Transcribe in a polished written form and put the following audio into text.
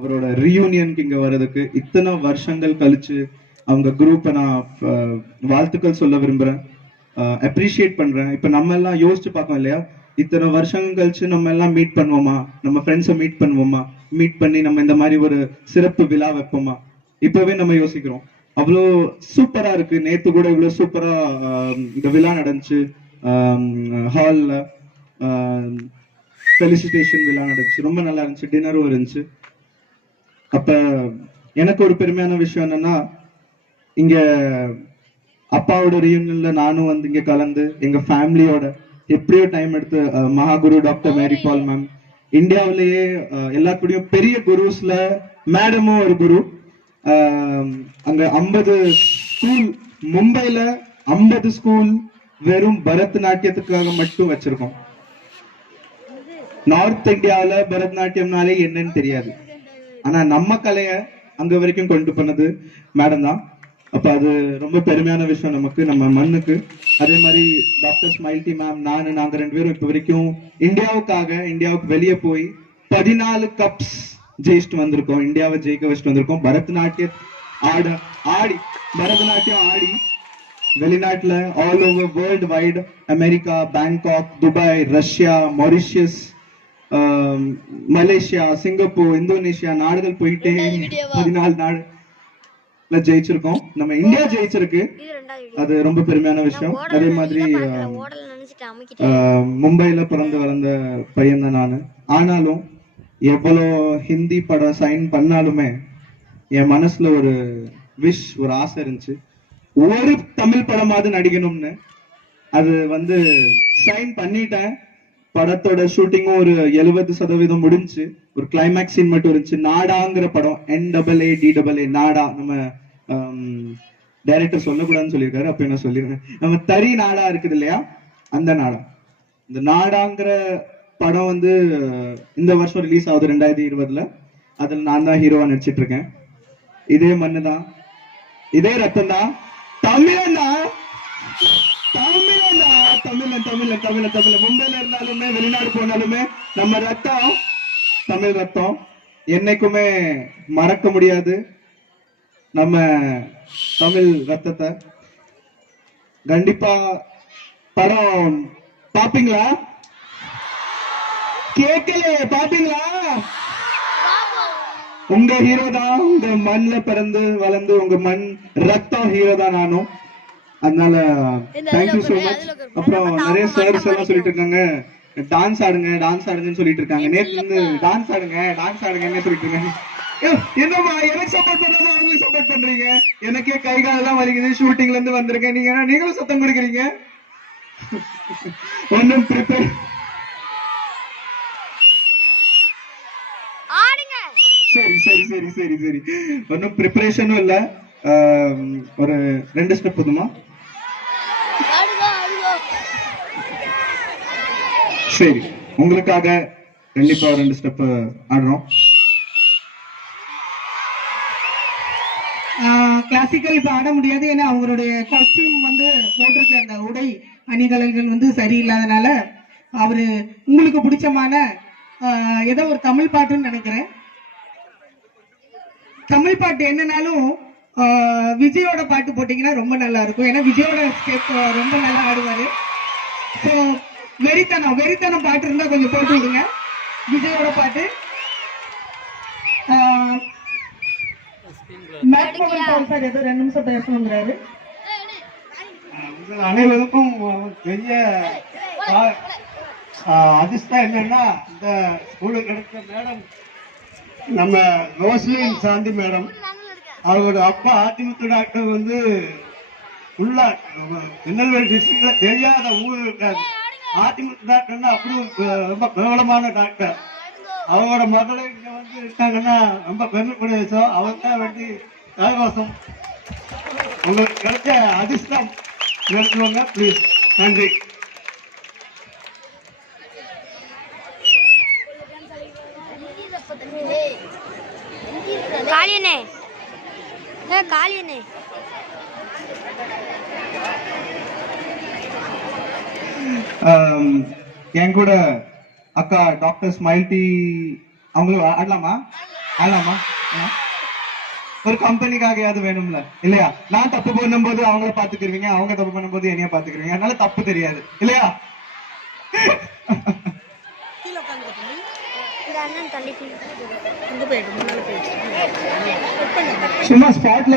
அவரோட ரீயூனியனுக்கு இங்க வர்றதுக்கு இத்தனை வருஷங்கள் கழிச்சு அவங்க குரூப்பை நான் வாழ்த்துக்கள் சொல்ல விரும்புறேன், அப்ரிஷியேட் பண்றேன். இப்ப நம்ம எல்லாம் யோசிச்சு பார்க்கோம் இல்லையா, இத்தனை வருஷங்கள் கழிச்சு நம்ம எல்லாம் மீட் பண்ணுவோமா, நம்ம ஃப்ரெண்ட்ஸை மீட் பண்ணுவோமா, மீட் பண்ணி நம்ம இந்த மாதிரி ஒரு சிறப்பு விழா வைப்போமா, இப்பவே நம்ம யோசிக்கிறோம். அவ்வளோ சூப்பரா இருக்கு. நேத்து கூட இவ்வளவு சூப்பரா இந்த விழா நடந்துச்சு. ஹால்ல ஃபெலிசிட்டேஷன் விழா நடந்துச்சு, ரொம்ப நல்லா இருந்துச்சு. டின்னரும் இருந்துச்சு. அப்ப எனக்கு ஒரு பெருமையான விஷயம் என்னன்னா, இங்க அப்பாவோட ரீயூனியன்ல நானும் வந்து இங்க கலந்து எங்க ஃபேமிலியோட எப்படியோ டைம் எடுத்து மகாகுரு டாக்டர் மேரி பால் மேம், இந்தியாவிலேயே எல்லாத்துடையும் பெரிய குருஸ்ல மேடமும் ஒரு குரு. அங்க 50 ஸ்கூல், மும்பைல 50 ஸ்கூல் வெறும் பரதநாட்டியத்துக்காக மட்டும் வச்சிருக்கோம். நார்த் இந்தியாவில பரதநாட்டியம்னாலே என்னன்னு தெரியாது. ஆனா நம்ம கலைய அங்க வரைக்கும் கொண்டு போனது மேடம் தான். அப்ப அது ரொம்ப பெருமையான விஷயம் நமக்கு, நம்ம மண்ணுக்கு. அதே மாதிரி டாக்டர் ஸ்மைல்டி மேம், நாங்க 2 பேரும் இப்ப வரைக்கும் இந்தியாவுக்கு வெளியே போய் 14 கப்ஸ் ஜெயிச்சுட்டு வந்திருக்கோம். இந்தியாவை ஜெயிக்க வச்சுட்டு வந்திருக்கோம். பரதநாட்டியம் ஆடி வெளிநாட்டுல all over world wide, America, Bangkok, Dubai, Russia, Mauritius, Malaysia, Singapore, Indonesia நாடுகள் போயிட்டே 14 நாடுல ஜெயிச்சிருக்கோம். நம்ம இந்தியா ஜெயிச்சிருக்கு, அது ரொம்ப பெருமையான விஷயம். அதே மாதிரி மும்பைல பிறந்து வளர்ந்த பையன் தான் நானு. ஆனாலும் எவ்வளோ ஹிந்தி படம் சைன் பண்ணாலுமே என் மனசுல ஒரு விஷ், ஒரு ஆசை இருந்துச்சு, ஒரு தமிழ் படமாவது நடிக்கணும்னு. அது வந்து சைன் பண்ணிட்டேன். படத்தோட ஷூட்டிங்கும் ஒரு 70% முடிஞ்சு. ஒரு கிளைமேக்ஸ் சீன் மட்டும் இருந்துச்சு. நாடாங்கிற படம், NAADAA, நாடா. நம்ம டைரக்டர் சொல்லக்கூடாதுன்னு சொல்லியிருக்காரு, அப்ப என்ன சொல்லிருக்கேன், நம்ம தறி நாடா இருக்குது இல்லையா, அந்த நாடா. இந்த நாடாங்கிற படம் வந்து இந்த வருஷம் ரிலீஸ் ஆகுது 2020. அதுல நான் தான் ஹீரோவா நடிச்சிட்டு இருக்கேன். இதே மண்ணு தான், இதே ரத்தம் தான், தமிழன் தான், தமிழ். மும்பைல இருந்தாலுமே வெளிநாடு போனாலுமே நம்ம ரத்தம் தமிழ் ரத்தம். என்னைக்குமே மறக்க முடியாது நம்ம தமிழ் ரத்தத்தை. கண்டிப்பா படம் பாப்பீங்களா? கேட்கல, பாப்பீங்களா? உங்க ஹீரோ தான், உங்க மண்ல பிறந்து வளர்ந்து உங்க மண் ரத்தம் ஹீரோ தான் நானும். அதனால தேங்க்யூ சோ மச். அப்புறம் நிறைய சார்ஸ் எல்லாம் சொல்லிட்டு இருக்காங்க, டான்ஸ் ஆடுங்கன்னு சொல்லிட்டு இருக்காங்க. நேத்துல இருந்து டான்ஸ் ஆடுங்கன்னு சொல்லிட்டு இருக்காங்க. என்னமா எனக்கு சப்போர்ட் பண்ணாம அவங்களுக்கு சப்போர்ட் பண்றீங்க? எனக்கே கை காலெல்லாம் வலிக்குது, ஷூட்டிங்ல இருந்து வந்திருக்கேன், நீங்களும் சத்தம் கொடுக்குறீங்க. ஒன்னும் ப்ரிப்பேர் சரி ஒன்னும் ப்ரிப்பரேஷனும் இல்ல. ஒரு 2 ஸ்டெப் போதுமா? சரி, உங்களுக்காக கண்டிப்பா 2 ஸ்டெப் ஆடுறோம். கிளாசிக்கல் இப்ப ஆட முடியாது, ஏன்னா அவங்களுடைய காஸ்டியூம் வந்து போட்டிருக்க அந்த உடை அணிகலன்கள் வந்து சரியில்லாதனால அவரு உங்களுக்கு பிடிச்சமான ஏதோ ஒரு தமிழ் பாட்டுன்னு நினைக்கிறேன். தமிழ் பாட்டு என்னன்னாலும் விஜயோட பாட்டு போட்டீங்கன்னா ரொம்ப நல்லா இருக்கும், ஏன்னா விஜயோட ஸ்டெப் ரொம்ப நல்லா ஆடுவாரு. ஸோ வெறித்தனம் பாட்டு இருந்தா கொஞ்சம் போட்டு விடுங்க, விஜயோட பாட்டு. சார் ஏதோ 2 நிமிஷம் பேசணுங்கிறாரு. அனைவருக்கும் பெரிய அதிர்ஷ்டம் என்னன்னா, இந்த ஸ்கூலுக்கு கிடைச்ச மேடம் நம்ம ரோஸ்லின் சாந்தி மேடம். அவரோட அப்பா அதிமுக டாக்டர் வந்து ஃபுல்லா திருநெல்வேலி டிஸ்ட்ரிக்ட்ல தெரியாத ஊர் இருக்காது. அதிமுக டாக்டர்னா அப்படி ரொம்ப பிரபலமான டாக்டர். அவரோட மகளை இங்க வந்து இருக்காங்கன்னா ரொம்ப பெருமைக்கூடிய விஷயம். அவருக்காக வேண்டி கலகோசம் உங்களுக்கு கிடைச்ச அதிர்ஷ்டம் நிறுத்துவாங்க ப்ளீஸ். நன்றி. காளியனே என் கூட அக்கா டாக்டர் ஸ்மைல்டி அவங்களும் ஆடலாமா? ஆலாமா? ஒரு கம்பெனிக்காகயாவது வேணும்ல இல்லையா? நான் தப்பு பண்ணும்போது அவங்கள பாத்துக்கிருவீங்க, அவங்க தப்பு பண்ணும்போது என்னைய பாத்துக்கிருவீங்க. அதனால தப்பு தெரியாது இல்லையா? சும்மா ஸ்பாட்ல